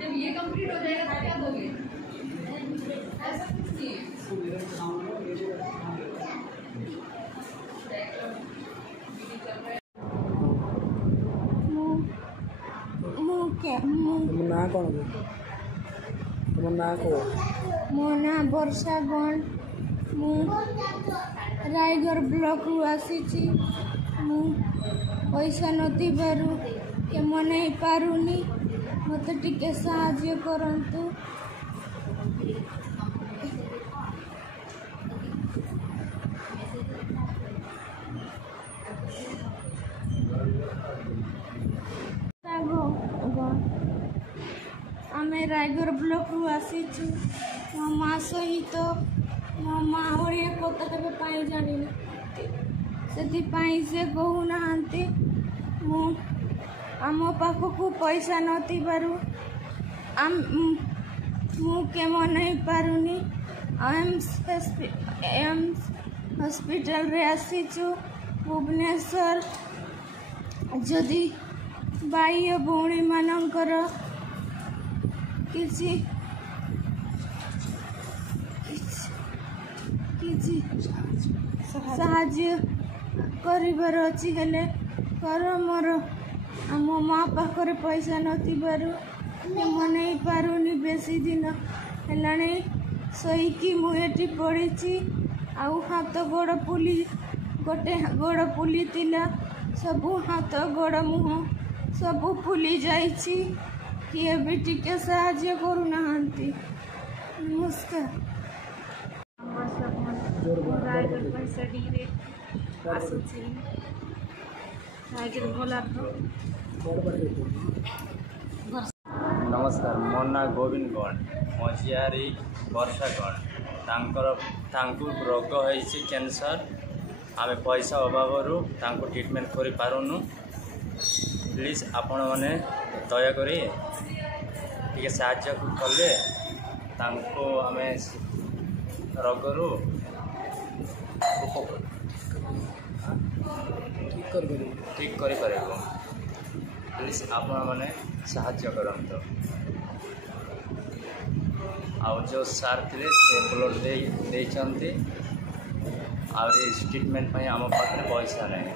जब ये कंप्लीट हो जाएगा तो क्या दोगे? ऐसा कुछ नहीं है। मो ना वर्षा गण मु रायगढ़ ब्लॉक रु आसी मु पैसा नथिबारु के मनै पारुनी मते टिके साहाय्य करंतु। आमे रायगढ़ ब्लॉक रु आसी मो माँ सहित मो माँ ओडिया कथा केबे पाई जानी से कहू नहांती मु आम पाखकू पैसा नथिबारु मु के मनै पारुनी एम्स हॉस्पिटल रे आसीचु भुवनेश्वर। जदि बाह्य भौणी मानकर किसी साहाय्य करिबार अछि हेले कर मोर आम माँ पाखरे पैसा नथिबारु मनै पारुनी बेसी दिन हेलाणी सहीकि मुएटी पड़ीची आउ हाथ गोड़ पुली गोटे गोड़ पुली तिला सबू हाथ गोड़ मुह सबू फुली जाइची किए भी टिके साहाय्य करू नहांती। नमस्कार। रायगढ़ पैसा डी आसुची रायगढ़ भोला नमस्कार मो ना गोविंद गण मझियारी वर्षा गण तांकु रोग होइछि कैंसर आमे पैसा अभाव ट्रीटमेंट करि पारुनु प्लीज आपण माने दया करी टिके साहाय्य कले तांको आमे रोगरू ठीक करि पारेबो प्लीज आपण माने साहाय्य करंतो। आउ जो सार थे से ब्लड दे ट्रीटमेंट आम पाखे पैसा नहीं।